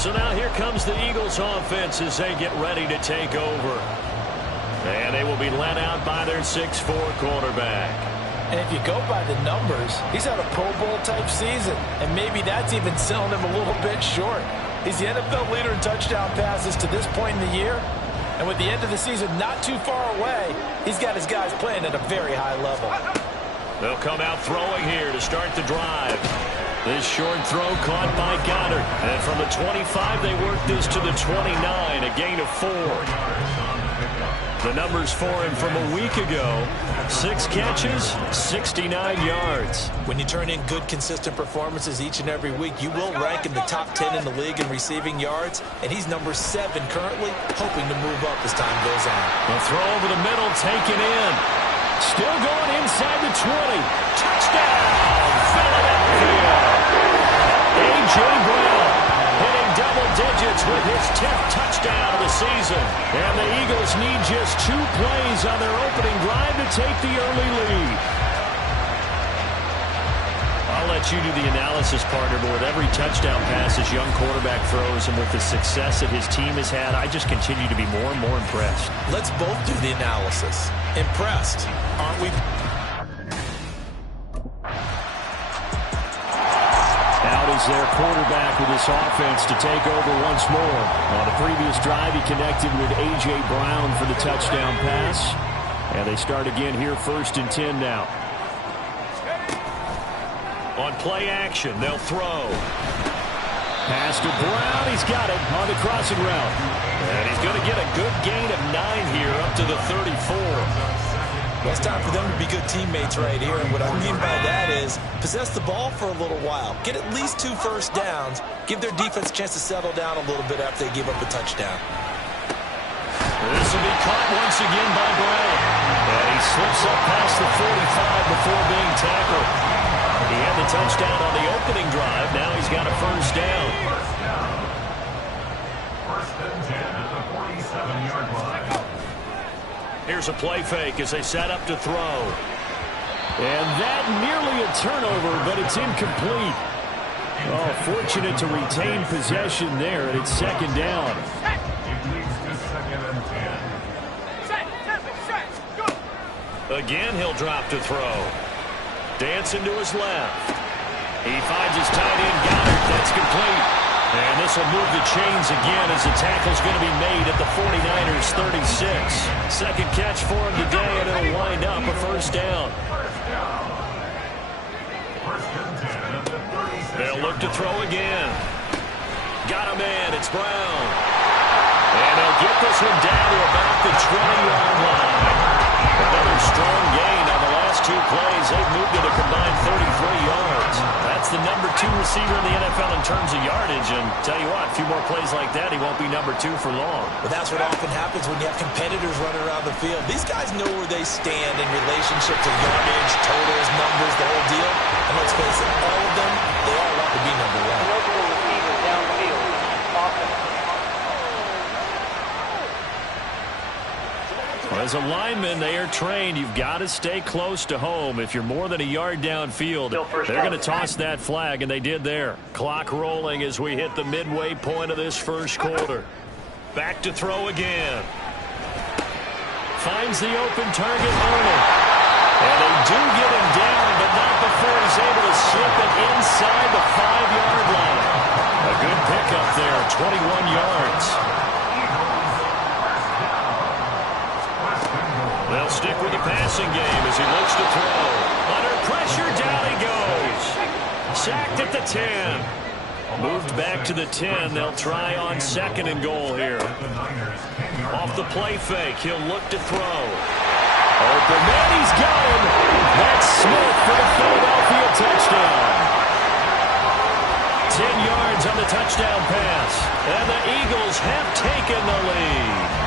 So now here comes the Eagles offense as they get ready to take over. And they will be led out by their 6'4 quarterback. And if you go by the numbers, he's had a Pro Bowl type season. And maybe that's even selling him a little bit short. He's the NFL leader in touchdown passes to this point in the year. And with the end of the season not too far away, he's got his guys playing at a very high level. They'll come out throwing here to start the drive. This short throw caught by Goddard. And from the 25, they work this to the 29, a gain of 4. The numbers for him from a week ago: 6 catches, 69 yards. When you turn in good, consistent performances each and every week, you will rank in the top 10 in the league in receiving yards, and he's number 7 currently, hoping to move up as time goes on. The throw over the middle, taken in. Still going inside the 20. Touchdown, Philadelphia. A.J. Brown hitting double digits with his 10th touchdown of the season. And the Eagles need just 2 plays on their opening drive to take the early lead. I'll let you do the analysis, partner, but with every touchdown pass this young quarterback throws and with the success that his team has had, I just continue to be more and more impressed. Let's both do the analysis. Impressed, aren't we? Out is their quarterback with this offense to take over once more. On the previous drive, he connected with A.J. Brown for the touchdown pass. And they start again here, 1st and 10 now. On play action, they'll throw. Pass to Brown. He's got it on the crossing route. And he's going to get a good gain of 9 here up to the 34. Well, it's time for them to be good teammates right here. And what I mean by that is possess the ball for a little while. Get at least 2 first downs. Give their defense a chance to settle down a little bit after they give up a touchdown. This will be caught once again by Brown. And he slips up past the 45 before being tackled. He had the touchdown on the opening drive. Now he's got a first down. First and 10 at the 47-yard line. Here's a play fake as they set up to throw. And that nearly a turnover, but it's incomplete. Oh, fortunate to retain possession there, and it's 2nd down. Again, he'll drop to throw. Dancing to his left. He finds his tight end, Goddard. That's complete. And this will move the chains again as the tackle's going to be made at the 49ers 36. 2nd catch for him today, and it'll wind up a first down. They'll look to throw again. Got a man. It's Brown. And they'll get this one down to about the 20-yard line. Another strong gain on the last 2 plays. They've moved it a combined 33 yards. That's the number 2 receiver in the NFL in terms of yardage. And tell you what, a few more plays like that, he won't be number 2 for long. But that's what often happens when you have competitors running around the field. These guys know where they stand in relationship to yardage, totals, numbers, the whole deal. And let's face it, all of them, they all want to be number 1. Multiple receivers downfield. As a lineman, they are trained. You've got to stay close to home. If you're more than a yard downfield, they're going to toss that flag, and they did there. Clock rolling as we hit the midway point of this first quarter. Back to throw again. Finds the open target, Arnold. And they do get him down, but not before he's able to slip it inside the 5-yard line. A good pickup there, 21 yards. They'll stick with the passing game as he looks to throw. Under pressure, down he goes. Sacked at the 10. Moved back to the 10. They'll try on 2nd and goal here. Off the play fake, he'll look to throw. Open man, he's got him. That's Smith for the Philadelphia touchdown. 10 yards on the touchdown pass. And the Eagles have taken the lead.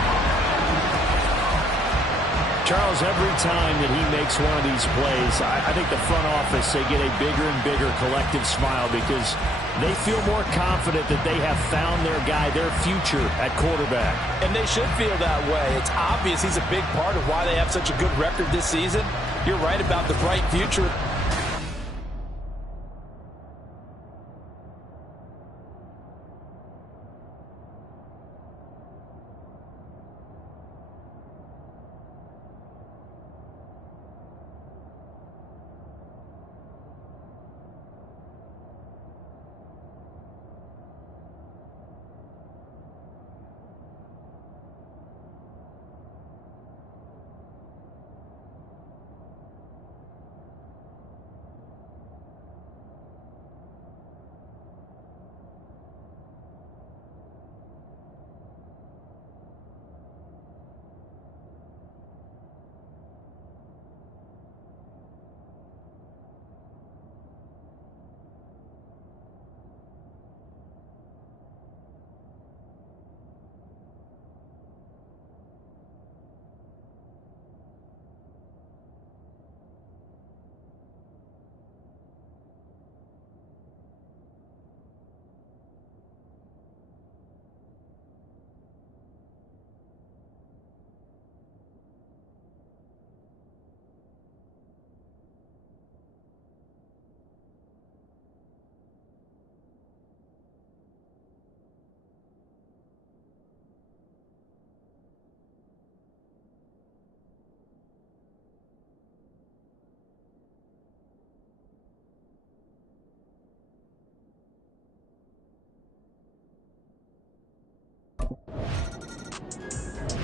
Charles, every time that he makes one of these plays, I think the front office, they get a bigger and bigger collective smile because they feel more confident that they have found their guy, their future at quarterback. And they should feel that way. It's obvious he's a big part of why they have such a good record this season. You're right about the bright future.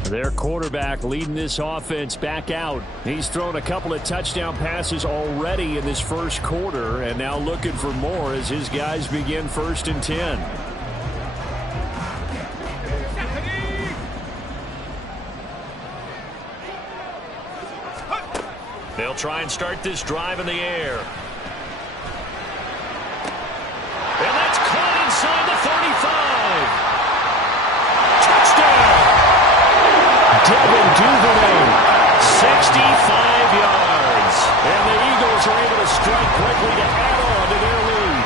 Their quarterback leading this offense back out. He's thrown a couple of touchdown passes already in this first quarter, and now looking for more as his guys begin 1st and 10. They'll try and start this drive in the air. And that's caught inside the 35. Touchdown! Devin Duvernay, 65 yards. And the Eagles are able to strike quickly to add on to their lead.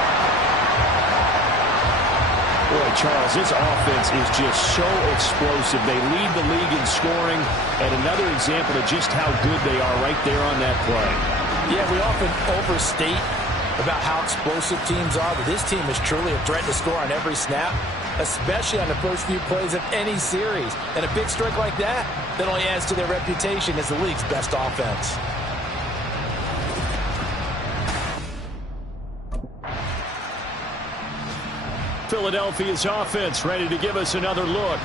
Boy, Charles, this offense is just so explosive. They lead the league in scoring, and another example of just how good they are right there on that play. Yeah, we often overstate about how explosive teams are, but this team is truly a threat to score on every snap, especially on the first few plays of any series. And a big strike like that only adds to their reputation as the league's best offense. Philadelphia's offense ready to give us another look.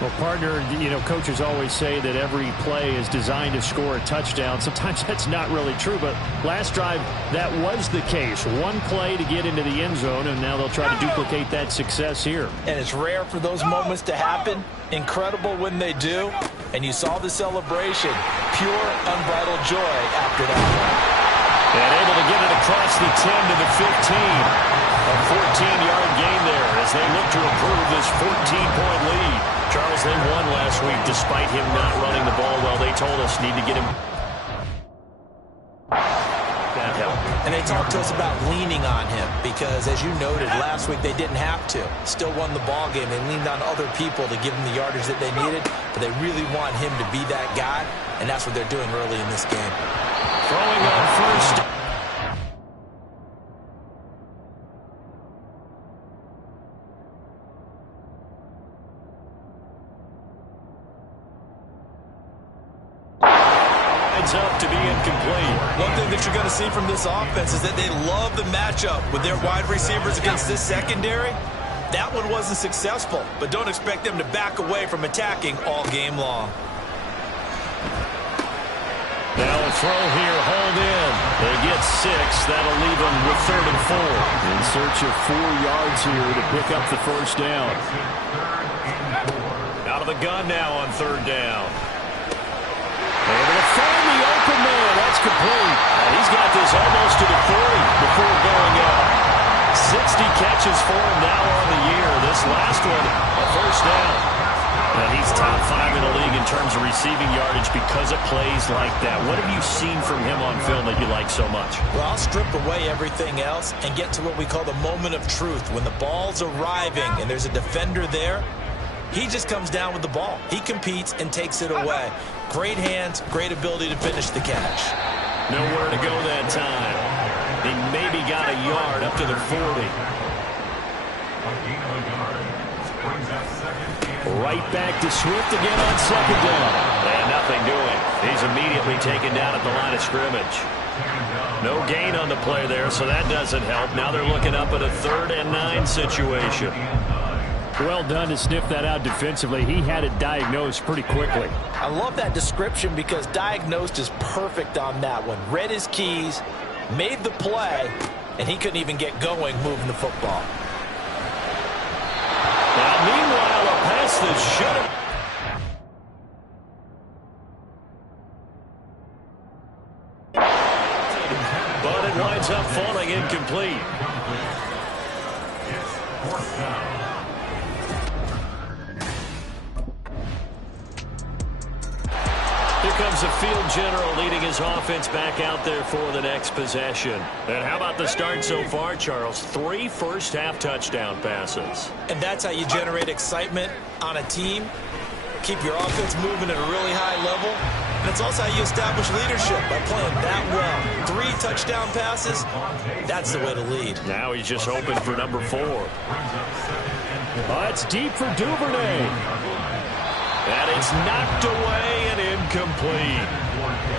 Well, partner, coaches always say that every play is designed to score a touchdown. Sometimes that's not really true, but last drive, that was the case. One play to get into the end zone, and now they'll try to duplicate that success here. And it's rare for those moments to happen. Incredible when they do. And you saw the celebration. Pure, unbridled joy after that. And able to get it across the 10 to the 15. A 14-yard gain there as they look to improve this 14-point lead. Charles, they won last week despite him not running the ball well. They told us need to get him. That helped. And they talked to us about leaning on him because, as you noted, last week they didn't have to. Still won the ball game. They leaned on other people to give them the yardage that they needed, but they really want him to be that guy, and that's what they're doing early in this game. Throwing on first. Up to be incomplete. One thing that you're going to see from this offense is that they love the matchup with their wide receivers against this secondary. That one wasn't successful, but don't expect them to back away from attacking all game long. They'll throw here, hold in. They get 6. That'll leave them with 3rd and 4. In search of 4 yards here to pick up the first down. Out of the gun now on 3rd down. Able to find the open man. That's complete. And he's got this almost to the 40 before going up. 60 catches for him now on the year. This last one, a first down. And he's top 5 in the league in terms of receiving yardage because of plays like that. What have you seen from him on film that you like so much? Well, I'll strip away everything else and get to what we call the moment of truth. When the ball's arriving and there's a defender there, he just comes down with the ball. He competes and takes it away. Great hands, great ability to finish the catch. Nowhere to go that time. He maybe got a yard up to the 40. Right back to Swift again on 2nd down. And nothing doing. He's immediately taken down at the line of scrimmage. No gain on the play there, so that doesn't help. Now they're looking up at a 3rd and 9 situation. Well done to sniff that out defensively. He had it diagnosed pretty quickly. I love that description because diagnosed is perfect on that one. Read his keys, made the play, and he couldn't even get going moving the football. Now, meanwhile, a pass that should have... But it winds up falling incomplete. Here comes the field general leading his offense back out there for the next possession. And how about the start so far, Charles? 3 first-half touchdown passes. And that's how you generate excitement on a team. Keep your offense moving at a really high level. And it's also how you establish leadership by playing that well. 3 touchdown passes, that's the way to lead. Now he's just hoping for number 4. It's deep for Duvernay. And it's knocked away and incomplete.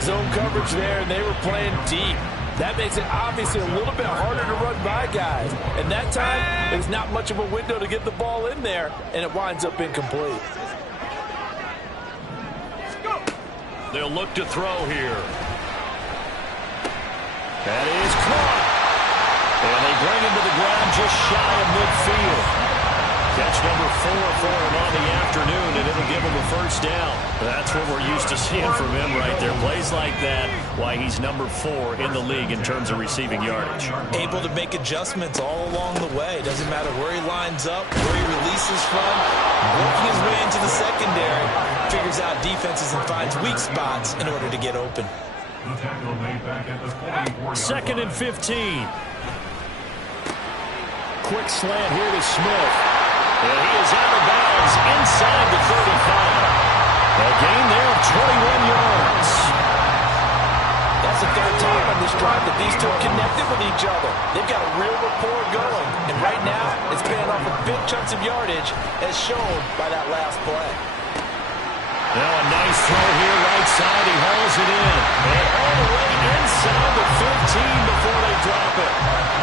Zone coverage there, and they were playing deep. That makes it obviously a little bit harder to run by guys. And that time, there's not much of a window to get the ball in there, and it winds up incomplete. They'll look to throw here. That is caught. And they bring him to the ground just shy of midfield. Catch number 4 for him on the afternoon, and it'll give him a first down. That's what we're used to seeing from him right there. Plays like that, why he's number 4 in the league in terms of receiving yardage. Able to make adjustments all along the way. Doesn't matter where he lines up, where he releases from. Working his way into the secondary. Figures out defenses and finds weak spots in order to get open. Second and 15. Quick slant here to Smith. And he is out of bounds inside the 35. A gain there of 21 yards. That's the third time on this drive that these two are connected with each other. They've got a real rapport going. And right now, it's paying off with big chunks of yardage, as shown by that last play. Now a nice throw here right side. He hauls it in. And all the way inside the 15 before they drop it.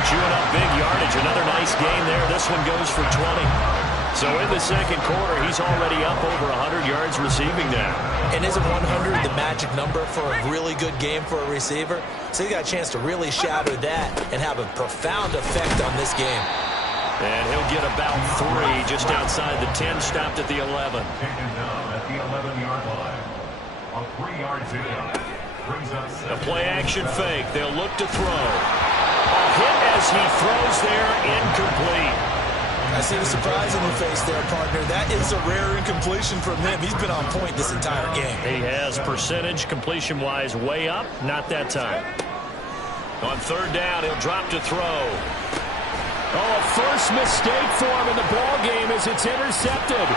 Chewing up big yardage. Another nice gain there. This one goes for 20. So in the second quarter, he's already up over 100 yards receiving now. And isn't 100 the magic number for a really good game for a receiver? So he got a chance to really shatter that and have a profound effect on this game. And he'll get about 3 just outside the 10, stopped at the 11. Taken down at the 11-yard line. A 3-yard pickup brings up A play-action fake. They'll look to throw. A hit as he throws there, incomplete. I see the surprise on the face there, partner. That is a rare incompletion from him. He's been on point this entire game. He has percentage completion-wise way up. Not that time. On third down, he'll drop to throw. Oh, a first mistake for him in the ball game as it's intercepted.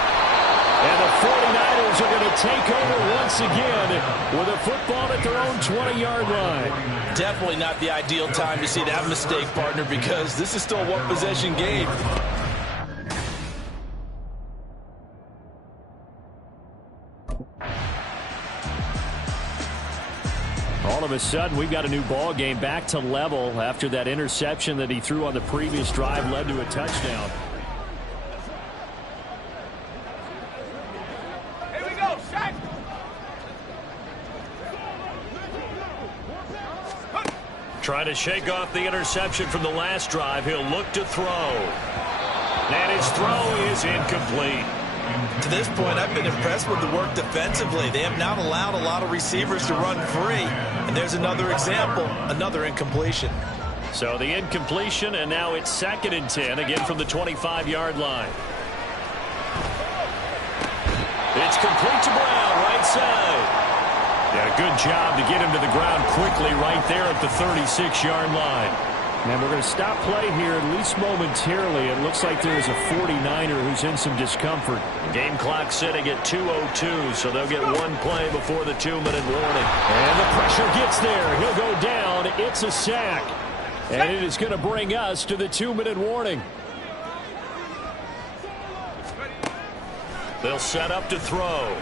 And the 49ers are going to take over once again with a football at their own 20-yard line. Definitely not the ideal time to see that mistake, partner, because this is still a one-possession game. All of a sudden, we've got a new ball game back to level after that interception that he threw on the previous drive led to a touchdown. Here we go, Shaq. Trying to shake off the interception from the last drive. He'll look to throw. And his throw is incomplete. To this point, I've been impressed with the work defensively. They have not allowed a lot of receivers to run free. And there's another example, another incompletion. So the incompletion, and now it's 2nd and 10, again from the 25-yard line. It's complete to Brown, right side. Yeah, good job to get him to the ground quickly right there at the 36-yard line. And we're going to stop play here, at least momentarily. It looks like there is a 49er who's in some discomfort. Game clock sitting at 2:02, so they'll get one play before the 2-minute warning. And the pressure gets there. He'll go down. It's a sack. And it is going to bring us to the 2-minute warning. They'll set up to throw.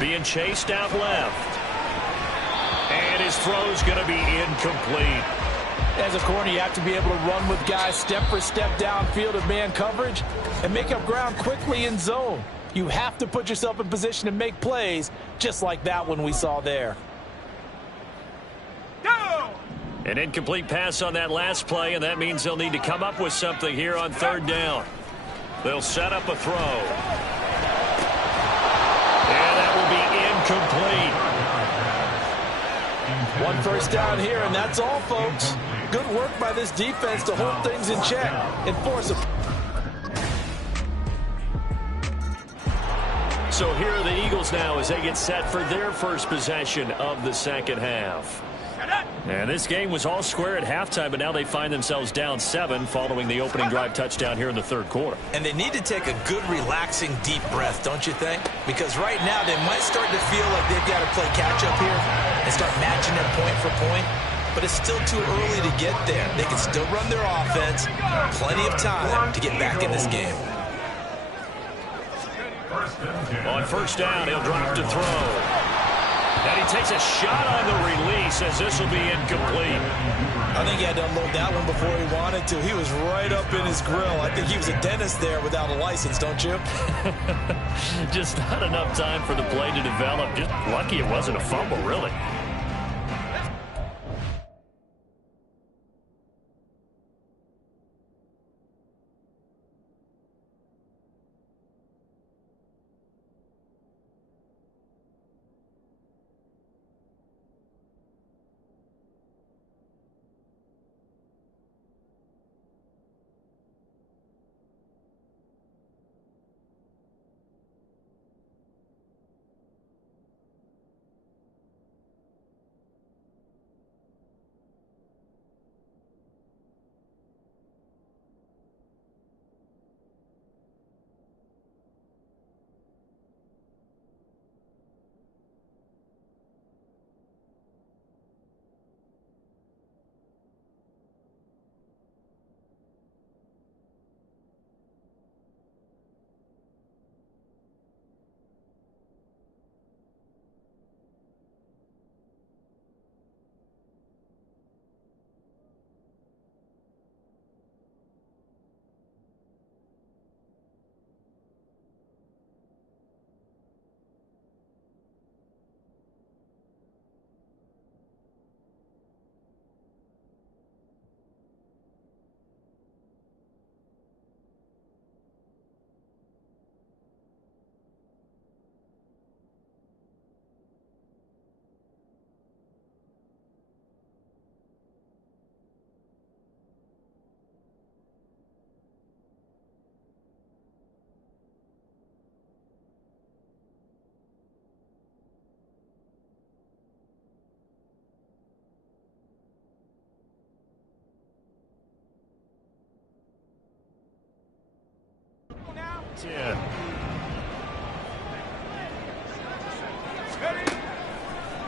Being chased out left. And his throw's going to be incomplete. As a corner, you have to be able to run with guys step for step downfield of man coverage and make up ground quickly in zone. You have to put yourself in position to make plays just like that one we saw there. An incomplete pass on that last play, and that means they'll need to come up with something here on third down. They'll set up a throw. And that will be incomplete. One first down here, and that's all, folks. Good work by this defense to hold things in check and force a... So here are the Eagles now as they get set for their first possession of the second half. And this game was all square at halftime, but now they find themselves down 7 following the opening drive touchdown here in the third quarter. And they need to take a good, relaxing, deep breath, don't you think? Because right now they might start to feel like they've got to play catch-up here and start matching them point for point. But it's still too early to get there. They can still run their offense. Plenty of time to get back in this game. On first down, he'll drop to throw. And he takes a shot on the release as this will be incomplete. I think he had to unload that one before he wanted to. He was right up in his grill. I think he was a dentist there without a license, don't you? Just not enough time for the play to develop. Just lucky it wasn't a fumble, really. Yeah.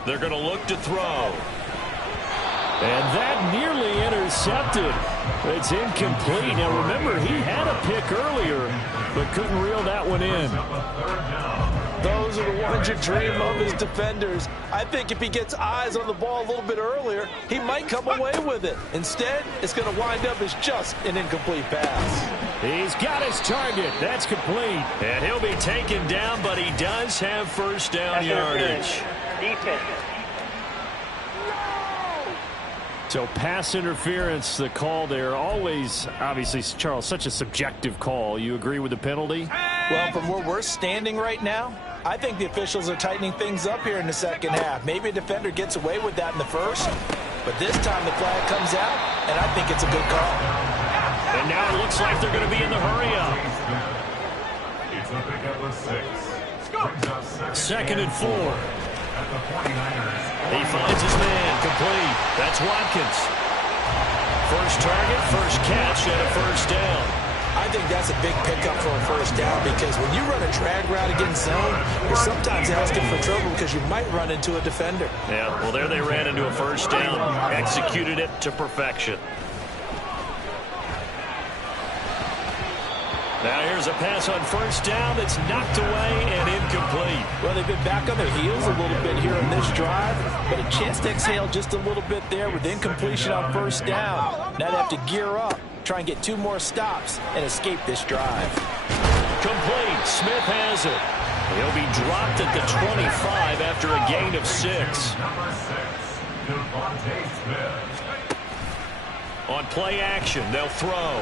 They're going to look to throw. And that nearly intercepted. It's incomplete. Now, remember, he had a pick earlier, but couldn't reel that one in. Those are the ones you dream of as defenders. I think if he gets eyes on the ball a little bit earlier, he might come away with it. Instead, it's going to wind up as just an incomplete pass. He's got his target. That's complete. And he'll be taken down, but he does have first down yardage. Defense. So pass interference, the call there. Always, obviously, Charles, such a subjective call. You agree with the penalty? Well, from where we're standing right now, I think the officials are tightening things up here in the second half. Maybe a defender gets away with that in the first, but this time the flag comes out, and I think it's a good call. And now it looks like they're going to be in the hurry-up. It's a pickup of 6. 2nd and 4. At the 49ers. He finds his man, complete. That's Watkins. First target, first catch, and a first down. I think that's a big pickup for a first down because when you run a drag route against zone, you're sometimes asking for trouble because you might run into a defender. Yeah, well, there they ran into a first down. Executed it to perfection. Now here's a pass on first down that's knocked away and incomplete. Well, they've been back on their heels a little bit here in this drive, but a chance to exhale just a little bit there with incompletion on first down. Now they have to gear up, try and get 2 more stops, and escape this drive. Complete. Smith has it. He'll be dropped at the 25 after a gain of 6. Number 6, Smith. On play action, they'll throw.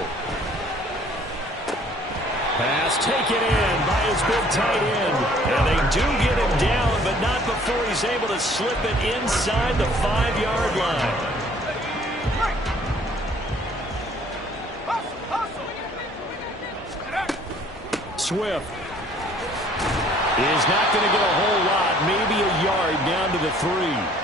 Pass taken in by his big tight end. And they do get him down, but not before he's able to slip it inside the 5-yard line. Swift is not going to get a whole lot, maybe a yard down to the 3.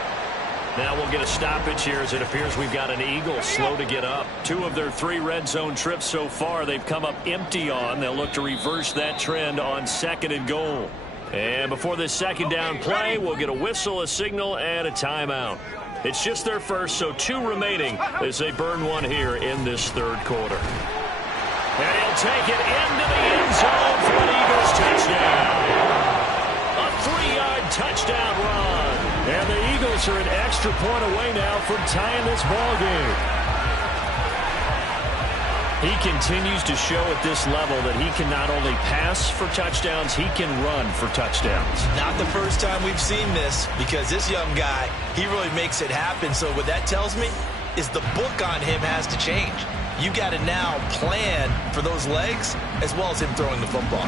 Now we'll get a stoppage here as it appears we've got an Eagle slow to get up. 2 of their 3 red zone trips so far they've come up empty on. They'll look to reverse that trend on 2nd and goal. And before this second down play, we'll get a whistle, a signal, and a timeout. It's just their first, so 2 remaining as they burn one here in this 3rd quarter. And he'll take it into the end zone for an Eagles touchdown. A 3-yard touchdown run. And the Eagles are an extra point away now from tying this ball game. He continues to show at this level that he can not only pass for touchdowns, he can run for touchdowns. Not the first time we've seen this, because this young guy, he really makes it happen. So what that tells me is the book on him has to change. You got to now plan for those legs as well as him throwing the football.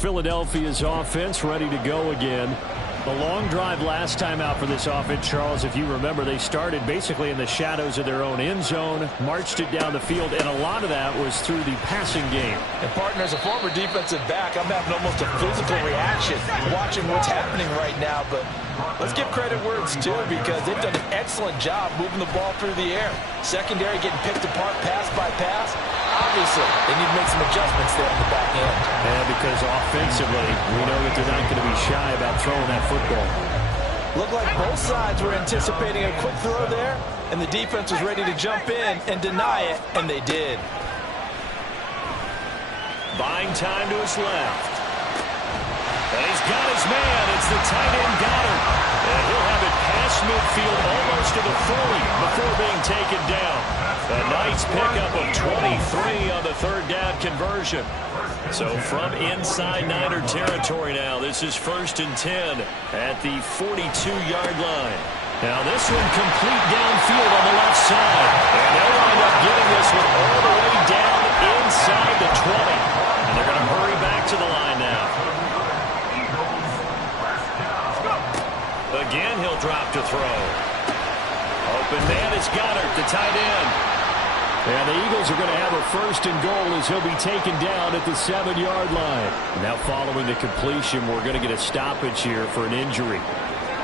Philadelphia's offense ready to go again. The long drive last time out for this offense, Charles, if you remember, they started basically in the shadows of their own end zone, marched it down the field, and a lot of that was through the passing game. And partner, as a former defensive back, I'm having almost a physical reaction watching what's happening right now. But let's give credit where it's due, because they've done an excellent job moving the ball through the air. Secondary getting picked apart pass by pass. Obviously, they need to make some adjustments there on the back end. Yeah, because offensively, we know that they're not going to be shy about throwing that football. Looked like both sides were anticipating a quick throw there, and the defense was ready to jump in and deny it, and they did. Buying time to his left. And he's got his man. It's the tight end Goddard. And he'll have it past midfield almost to the 40 before being taken down. A nice pickup of 23 on the third down conversion. So from inside Niner territory now, this is 1st and 10 at the 42-yard line. Now this one complete downfield on the left side. And they'll wind up getting this one all the way down inside the 20. And they're going to hurry back to the line now. Again, he'll drop to throw. Open man is Goddard, the tight end. And the Eagles are going to have a 1st and goal as he'll be taken down at the 7-yard line. Now following the completion, we're going to get a stoppage here for an injury.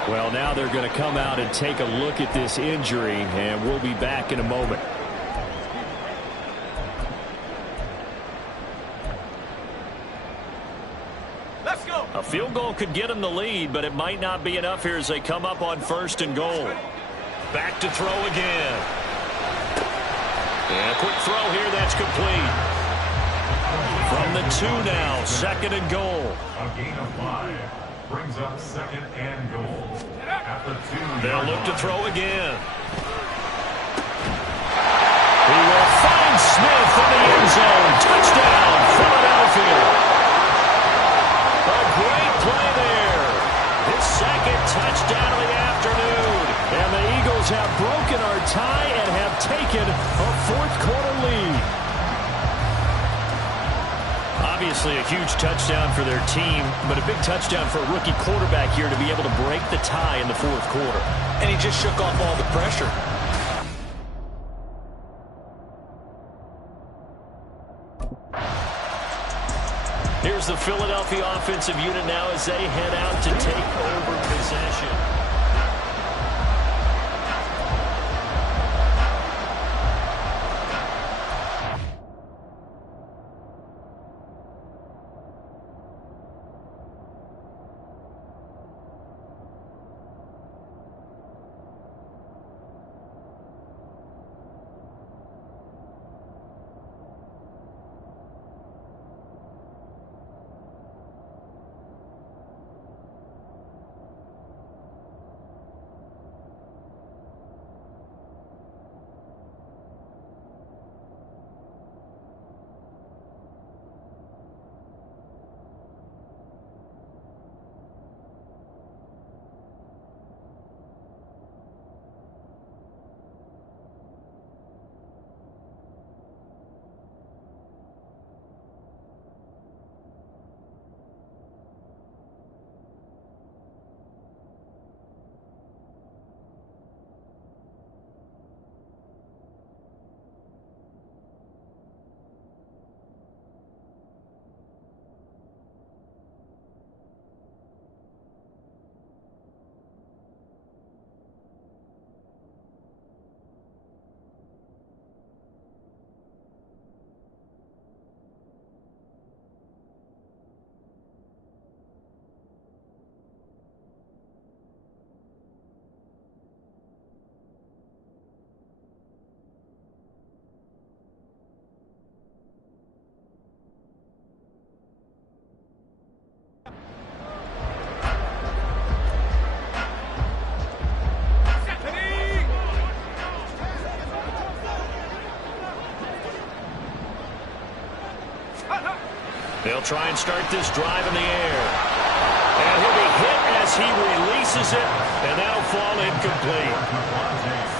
Well, now they're going to come out and take a look at this injury, and we'll be back in a moment. Let's go. A field goal could get them the lead, but it might not be enough here as they come up on 1st and goal. Back to throw again. And a quick throw here, that's complete. From the 2 now, 2nd and goal. A gain of 5 brings up 2nd and goal. At the 2. They'll look to throw again. He will find Smith in the end zone. Touchdown, Philadelphia. A great play there. His 2nd touchdown of the afternoon. And the Eagles have broken our tie and have taken a 4th-quarter lead. Obviously a huge touchdown for their team, but a big touchdown for a rookie quarterback here to be able to break the tie in the 4th quarter. And he just shook off all the pressure. Here's the Philadelphia offensive unit now as they head out to take over possession. They'll try and start this drive in the air. And he'll be hit as he releases it, and that'll fall incomplete.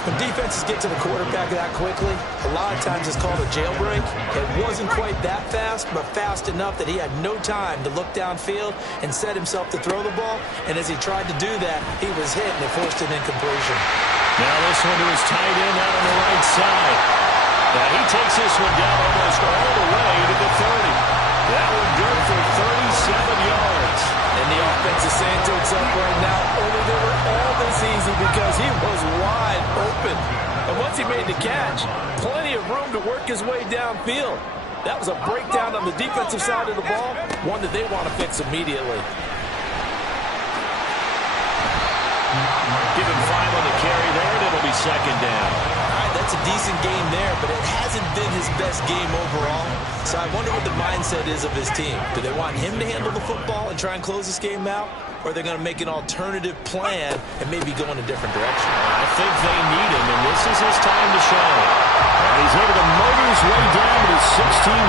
When defenses get to the quarterback that quickly, a lot of times it's called a jailbreak. It wasn't quite that fast, but fast enough that he had no time to look downfield and set himself to throw the ball. And as he tried to do that, he was hit and it forced an incompletion. Now this one to his tight end out on the right side. Now he takes this one down almost all the way to the 30. That one good for 37 yards. And the offense is saying to itself right now, only they were all this easy because he was wide open. And once he made the catch, plenty of room to work his way downfield. That was a breakdown on the defensive side of the ball, one that they want to fix immediately. Give him 5 on the carry there, and it'll be second down. All right, that's a decent game there, but it hasn't been his best game overall. So I wonder what the mindset is of his team. Do they want him to handle the football and try and close this game out? Or are they going to make an alternative plan and maybe go in a different direction? I think they need him, and this is his time to shine. And he's able to motor his way down to his 16